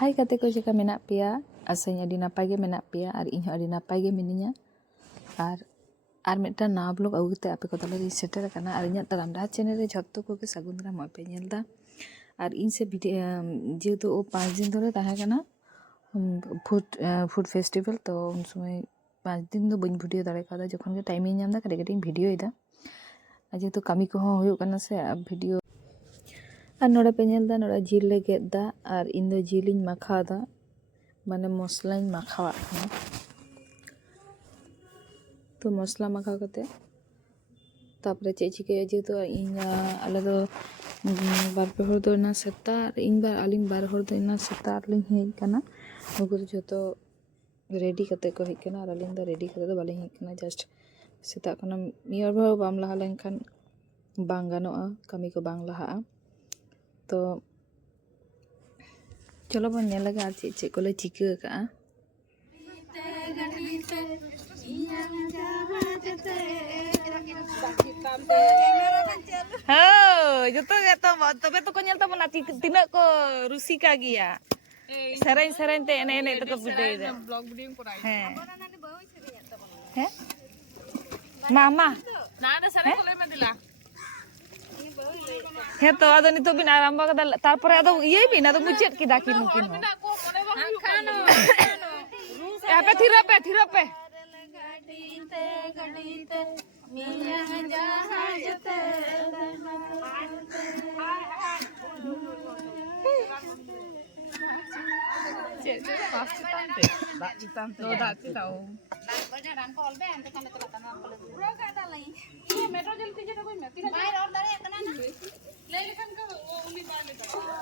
ᱦᱟᱭ ᱠᱟᱛᱮ ᱠᱚ ᱪᱮᱠᱟ ᱢᱮᱱᱟᱜ ᱯᱮᱭᱟ ᱟᱥᱟᱧ ᱟᱹᱰᱤ ᱱᱟᱯᱟᱭ ᱜᱮ ᱢᱮᱱᱟᱜ ᱯᱮᱭᱟ ᱟᱨ ᱤᱧ ᱦᱚᱸ ᱟᱹᱰᱤ ᱱᱟᱯᱟᱭ ᱜᱮ ᱢᱤᱱᱟᱹᱧᱟ ᱟᱨ ᱟᱨ ᱢᱤᱫᱴᱟᱝ ᱱᱟᱣᱟ ᱵᱞᱚᱜ ᱟᱹᱜᱩ ᱠᱟᱛᱮ ᱟᱯᱮ ᱠᱚ ᱛᱟᱞᱟᱨᱤᱧ ᱥᱮᱴᱮᱨ ᱟᱠᱟᱱᱟ ᱟᱨ ᱤᱧᱟᱹᱜ ᱛᱟᱲᱟᱢᱰᱟᱦᱟ ᱪᱮᱱᱮᱞ ᱨᱮ ᱡᱷᱚᱛᱚ ᱠᱚᱜᱮ ᱥᱟᱹᱜᱩᱱ ᱫᱟᱨᱟᱢ ᱱᱚᱜᱼᱚᱭ ᱯᱮ ᱧᱮᱞ ᱮᱫᱟ ᱟᱨ ᱤᱧ ᱥᱮ ᱡᱮᱦᱮᱛᱩ ᱳ ᱯᱟᱸᱪ ᱫᱤᱱ ᱫᱷᱚᱨᱮ ᱛᱟᱦᱮᱸ ᱠᱟᱱᱟ ᱯᱷᱩᱰ ᱯᱷᱩᱰ ᱯᱷᱮᱥᱴᱤᱵᱷᱮᱞ ᱛᱚ ᱩᱱ ᱥᱚᱢᱚᱭ ᱯᱟᱸᱪ ᱫᱤন ᱫᱚ ᱵᱟᱹᱧ ᱵᱷᱤᱰᱤᱭᱳ ᱫᱟᱲᱮ ᱠᱟᱣᱫᱟ ᱡᱚᱠᱷᱚᱱ ᱜᱮ ᱴᱟᱭᱤᱢᱤᱧ ᱧᱟᱢ ᱮᱫᱟ ᱠᱟᱹᱴᱤᱡ ᱠᱟᱹᱴᱤᱡ ᱤᱧ ᱵᱷᱤᱰᱤᱭᱳᱭᱮᱫᱟ ᱟᱨ ᱡᱮᱦᱮᱛᱩ ᱠᱟᱹᱢᱤ ᱠᱚᱦᱚᱸ ᱦᱩᱭᱩᱜ ᱠᱟᱱᱟ ᱥᱮ ᱵᱷᱤᱰᱤᱭᱳ ᱟᱨ ᱱᱚᱰᱮ ᱯᱮ ᱧᱮᱞ ᱮᱫᱟ ᱱᱚᱰᱮ ᱡᱤᱞ ᱞᱮ ᱜᱮᱫ ᱮᱫᱟ ᱟᱨ ᱤᱧ ᱫᱚ ᱡᱤᱞᱤᱧ ᱢᱟᱠᱷᱟᱣ ᱮᱫᱟ ᱢᱟᱱᱮ ᱢᱚᱥᱞᱟᱧ ᱢᱟᱠᱷᱟᱣᱟᱜ ᱠᱟᱱᱟ ᱛᱚ ᱢᱚᱥᱞᱟ ᱢᱟᱠᱷᱟᱣ ᱠᱟᱛᱮ ᱛᱟᱨᱯᱚᱨᱮ ᱪᱮᱫ ᱪᱤᱠᱟᱹᱭᱟ ᱡᱮᱦᱮᱛু ᱤᱧ ᱟᱞᱮ ᱫᱚ ᱵᱟᱨ ᱯᱮ ᱦᱚᱲ ᱫᱚ ᱮᱱᱟ ᱥᱮᱛᱟᱜ ᱤᱧ ᱵᱟᱨ ᱟᱹᱞᱤᱧ ᱵᱟᱨ ᱦᱚᱲ ᱫᱚ ᱮᱱᱟ ᱥᱮᱛᱟᱜ ᱨᱮᱞᱤᱧ ᱦᱮᱡ ᱟᱠᱟᱱᱟ ᱩᱱᱠᱩ ᱫᱚ ᱡᱷᱚᱛᱚ ᱨᱮᱰᱤ ᱠᱟᱛᱮ ᱠᱚ ᱦᱮᱡ ᱟᱠᱟᱱᱟ ᱟᱨ ᱟᱹᱞᱤᱧ ᱫᱚ ᱨᱮᱰᱤ ᱠᱟᱛᱮ ᱫᱚ ᱵᱟᱹᱞᱤᱧ ᱦᱮᱡ ᱟᱠᱟᱱᱟ ᱡᱟᱥᱴ ᱥᱮᱛᱟᱜ ᱠᱷᱚᱱᱟᱜ ᱢᱤᱫ ᱵᱟᱨ ᱵᱷᱟᱵ ᱵᱟᱢ ᱞᱟᱦᱟ ᱞᱮᱱᱠᱷᱟᱱ ᱵᱟᱝ ᱜᱟᱱᱚᱜᱼᱟ ᱠᱟᱹᱢᱤ ᱠᱚ ᱵᱟᱝ ᱞᱟᱦᱟᱜᱼᱟ ᱛᱚ ᱪᱚᱞᱚ ᱵᱚᱱ ᱧᱮᱞ ᱞᱮᱜᱟ ᱟᱨ ᱪᱮᱫ ᱪᱮᱫ ᱠᱚᱞᱮ ᱪᱤᱠᱟᱹ ᱟᱠᱟᱜᱼᱟ ᱦᱳᱭ ᱡᱚᱛᱚ ᱜᱮ ᱛᱚ ᱛᱚᱵᱮ ᱛᱚᱠᱚ ᱧᱮᱞ ᱛᱟᱵᱚᱱᱟ ᱛᱤᱱᱟᱹᱜ ᱠᱚ ᱨᱩᱥᱤᱠᱟ ᱜᱮᱭᱟ ᱥᱮᱨᱮᱧ ᱥᱮᱨᱮᱧ ᱛᱮ ᱮᱱᱮᱡ ᱮᱱᱮᱡ ᱛᱮᱠᱚ ᱵᱤᱰᱟᱹᱭᱮᱫᱟ ᱦᱮᱸ ᱦᱮᱸ ᱢᱟ ᱢᱟ ᱦᱮᱸ ᱛᱚ ᱟᱫᱚ ᱱᱤᱛᱚᱜ ᱵᱤᱱ ᱟᱨᱟᱢᱵᱚ ᱠᱟᱫᱟ ᱛᱟᱨᱯᱚᱨᱮ ᱟᱫᱚ ᱤᱭᱟᱹᱭ ᱵᱤᱱ ᱟᱫᱚ ᱢᱩᱪᱟᱹᱫ ᱠᱮᱫᱟ ᱠᱤᱱ ᱱᱩᱠᱤᱱ ᱦᱚᱸ ᱦᱟᱯᱮ ᱛᱷᱤᱨᱚᱜ ᱯᱮ ᱛᱷᱤᱨᱚᱜ ᱯᱮ ᱢᱤᱫᱴᱟᱝ ᱫᱤᱫᱤ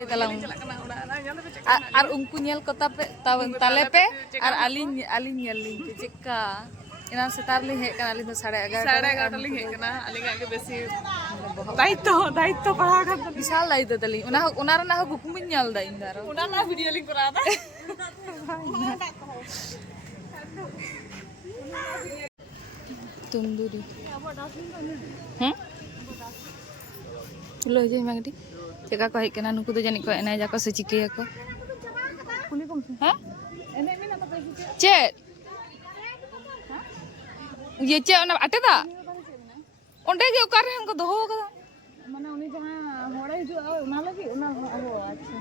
dalam ar unku nyel kota pe tawon talepe ar alin alin nyel lin pe jekka ina setar lin hek kana lin do 11:30 11:30 lin hek kana alin age besi দায়িত্ব দায়িত্ব পড়া কথা বিশাল দায়িত্ব তালি উনা উনা না হক হুকুম নিয়াল দাই ইন্দার উনা না ভিডিও লিং করা দা তুন্দুরি হ্যাঁ তুলো হয়ে যায় মাগটি ᱪᱮᱫᱠᱟ ᱠᱚ ᱦᱮᱡ ᱠᱟᱱᱟ ᱱᱩᱠᱩ ᱫᱚ ᱡᱟᱹᱱᱤᱡ ᱠᱚ ᱮᱱᱮᱡᱟᱠᱚ ᱥᱮ ᱪᱤᱠᱟᱹᱭᱟᱠᱚ ᱦᱮᱸ ᱪᱮᱫ ᱤᱭᱟᱹ ᱪᱮᱫ ᱚᱱᱟ ᱟᱴᱮᱫᱟᱜ ᱚᱸᱰᱮ ᱜᱮ ᱚᱠᱟᱨᱮ ᱠᱚ ᱫᱚᱦᱚ ᱟᱠᱟᱫᱟ ᱢᱟᱱᱮ ᱩᱱᱤ ᱡᱟᱦᱟᱸ ᱦᱚᱲᱮ ᱦᱤᱡᱩᱜᱼᱟ ᱚᱱᱟ ᱞᱟᱹᱜᱤᱫ ᱚᱱᱟ ᱚ ᱟᱪᱪᱷᱟ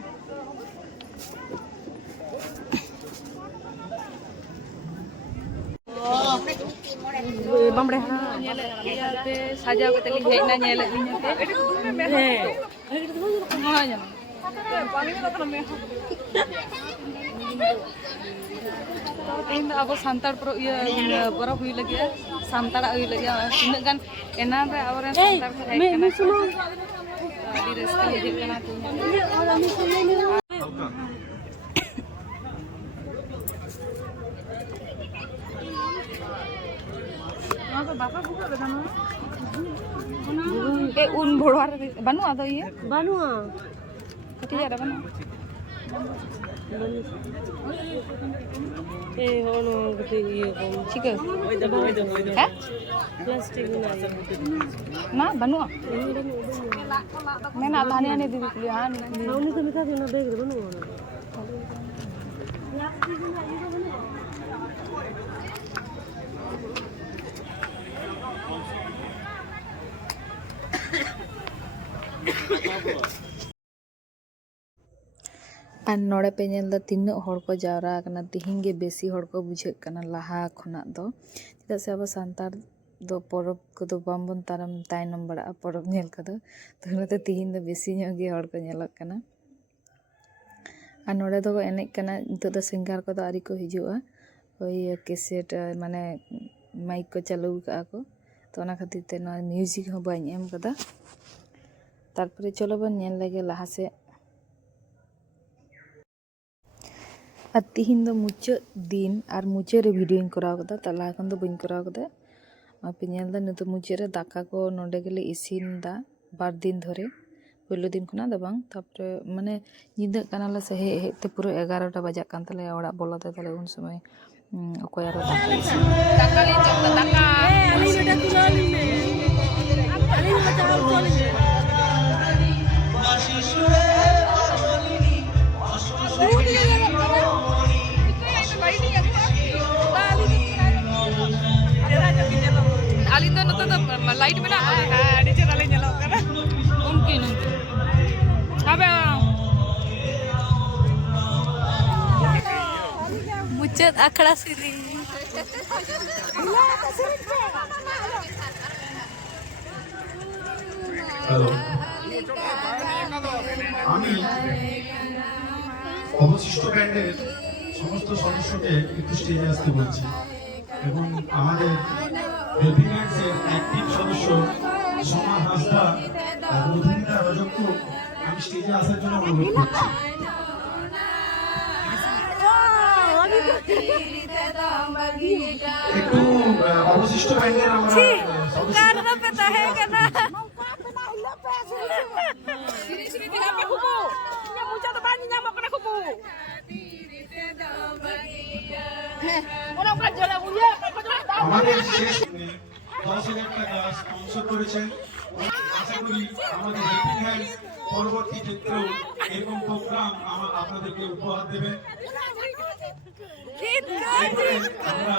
ᱵᱟᱢᱲᱮ ᱧᱮᱞᱮᱫ ᱯᱮᱭᱟᱯᱮ ᱥᱟᱡᱟᱣ ᱠᱟᱛᱮ ᱞᱤᱧ ᱦᱮᱡ ᱮᱱᱟ ᱧᱮᱞᱮᱫ ᱞᱤᱧᱟ ᱯᱮ ᱦᱮᱸ ᱛᱮᱦᱮᱧ ᱫᱚ ᱟᱵᱚ ᱥᱟᱱᱛᱟᱲ ᱯᱚᱨᱚᱵᱽ ᱤᱭᱟᱹ ᱯᱚᱨᱚᱵᱽ ᱦᱩᱭ ᱞᱟᱹᱜᱤᱫ ᱥᱟᱱᱛᱟᱲᱟᱜ ᱦᱩᱭ ᱞᱟᱹᱜᱤᱫ ᱛᱤᱱᱟᱹᱜ ᱜᱟᱱ ᱮᱱᱟᱱ ᱨᱮ ᱟᱵᱚᱨᱮᱱ ᱥᱟᱱᱛᱟᱲ ᱠᱚ ᱦᱮᱡ ᱠᱟᱱᱟ ᱠᱚ ᱟᱹᱰᱤ ᱨᱟᱹᱥᱠᱟᱹ ᱵᱩᱡᱷᱟᱹᱜ ᱠᱟᱱᱟ Eh, un boruar banu atau iya? Banu. Tapi ada banu. এই হলো ঠিক হ্যাঁ প্লাস্টিক না বানু মেনা ধানে ᱟᱨ ᱱᱚᱰᱮ ᱯᱮ ᱧᱮᱞ ᱮᱫᱟ ᱛᱤᱱᱟᱹᱜ ᱦᱚᱲ ᱠᱚ ᱡᱟᱣᱨᱟ ᱟᱠᱟᱱᱟ ᱛᱤᱦᱤᱧ ᱜᱮ ᱵᱮᱥᱤ ᱦᱚᱲ ᱠᱚ ᱵᱩᱡᱷᱟᱹᱜ ᱠᱟᱱᱟ ᱞᱟᱦᱟ ᱠᱷᱚᱱᱟᱜ ᱫᱚ ᱪᱮᱫᱟᱜ ᱥᱮ ᱟᱵᱚ ᱥᱟᱱᱛᱟᱲ ᱫᱚ ᱯᱚᱨᱚᱵᱽ ᱠᱚᱫᱚ ᱵᱟᱝᱵᱚᱱ ᱛᱟᱲᱟᱢ ᱛᱟᱭᱱᱚᱢ ᱵᱟᱲᱟᱜᱼᱟ ᱯᱚᱨᱚᱵᱽ ᱧᱮᱞ ᱠᱚᱫᱚ ᱛᱚ ᱚᱱᱟᱛᱮ ᱛᱤᱦᱤᱧ ᱫᱚ ᱵᱮᱥᱤ ᱧᱚᱜ ᱜᱮ ᱦᱚᱲ ᱠᱚ ᱧᱮᱞᱚᱜ ᱠᱟᱱᱟ ᱟᱨ ᱱᱚᱰᱮ ᱫᱚᱠᱚ ᱮᱱᱮᱡ ᱠᱟᱱᱟ ᱱᱤᱛᱚᱜ ᱫᱚ ᱥᱤᱝᱜᱟᱨ ᱠᱚᱫᱚ ᱟᱹᱣᱨᱤ ᱠᱚ ᱦᱤᱡᱩᱜᱼᱟ ᱳᱭ ᱠᱮᱥᱮᱴ ᱢᱟᱱᱮ ᱢᱟᱭᱤᱠ ᱠᱚ ᱪᱟᱹᱞᱩ ᱠᱟᱜᱼᱟ ᱠᱚ ᱛᱚ ᱚᱱᱟ ᱠᱷᱟᱹᱛᱤᱨ ᱛᱮ ᱱᱚᱣᱟ ᱢᱤᱭᱩᱡᱤᱠ ᱦᱚᱸ ᱵᱟᱹᱧ ᱮᱢ ᱠᱟᱫᱟ ᱛᱟᱨᱯᱚᱨᱮ ᱪᱚᱞᱚ ᱵᱚᱱ ᱧᱮᱞ ᱞᱮᱜᱮ ᱞᱟᱦᱟ ᱥᱮᱫ ᱟᱨ ᱛᱤᱦᱤᱧ ᱫᱚ ᱢᱩᱪᱟᱹᱫ ᱫᱤᱱ ᱟᱨ ᱢᱩᱪᱟᱹᱫ ᱨᱮ ᱵᱷᱤᱰᱤᱭᱳᱧ ᱠᱚᱨᱟᱣ ᱠᱟᱫᱟ ᱛᱟᱨ ᱞᱟᱦᱟ ᱠᱷᱚᱱ ᱫᱚ ᱵᱟᱹᱧ ᱠᱚᱨᱟᱣ ᱠᱟᱫᱟ ᱟᱯᱮ ᱧᱮᱞ ᱫᱟ ᱱᱤᱛᱚᱜ ᱢᱩᱪᱟᱹᱫ ᱨᱮ ᱫᱟᱠᱟ ᱠᱚ ᱱᱚᱰᱮ ᱜᱮᱞᱮ ᱤᱥᱤᱱ ᱫᱟ ᱵᱟᱨ ᱫᱤᱱ ᱫᱷᱚᱨᱮ ᱯᱳᱭᱞᱳ ᱫᱤᱱ ᱠᱷᱚᱱᱟᱜ ᱫᱚ ᱵᱟᱝ ᱛᱟᱨᱯᱚᱨᱮ ᱢᱟᱱᱮ ᱧᱤᱫᱟᱹᱜ ᱠᱟᱱᱟᱞᱮ ᱥᱮ ᱦᱮᱡ ᱦᱮᱡ ᱛᱮ ᱯᱩᱨᱟᱹ ᱮᱜᱟᱨᱚᱴᱟ ᱵᱟᱡᱟᱜ ᱠᱟᱱ ᱛᱟᱞᱮᱭᱟ ᱚᱲᱟᱜ ᱵᱚᱞᱚᱛᱮ ᱛᱟᱦᱞᱮ ᱩᱱ ᱥᱚᱢᱚᱭ ᱚᱠᱚᱭ ᱟᱨᱚ ᱫᱟᱠᱟ ᱤᱥᱤᱱ ᱟᱹᱞᱤᱧ ᱫᱚ ᱱᱚᱛᱮ ᱫᱚ ᱞᱟᱭᱤᱴ ᱢᱮᱱᱟᱜᱼᱟ ᱦᱮᱸ ᱟᱹᱰᱤ ᱪᱮᱦᱨᱟ ᱞᱤᱧ ᱧᱮᱞᱚᱜ ᱠᱟᱱᱟ ᱩᱱᱠᱤᱱ ᱟᱵᱮ ᱢᱩᱪᱟᱹᱫ ᱟᱠᱷᱲᱟ ᱥᱮᱨᱮᱧ আমি অবশিষ্ট ব্যান্ডের সমস্ত সদস্যকে একটু স্টেজে আসতে বলছি এবং আমাদের হ্যান্ডসের অ্যাক্টিভ সদস্য সোমা হাসদা আর মধুমিতা আমি স্টেজে আসার জন্য অনুরোধ করছি। একটু অবশিষ্ট ব্যান্ডের আমরা টাকা স্পন্সর করেছেন। আশা করি আমাদের হেল্পিং হ্যান্ডস পরবর্তী ক্ষেত্রেও এরকম প্রোগ্রাম আপনাদেরকে উপহার দেবে আমরা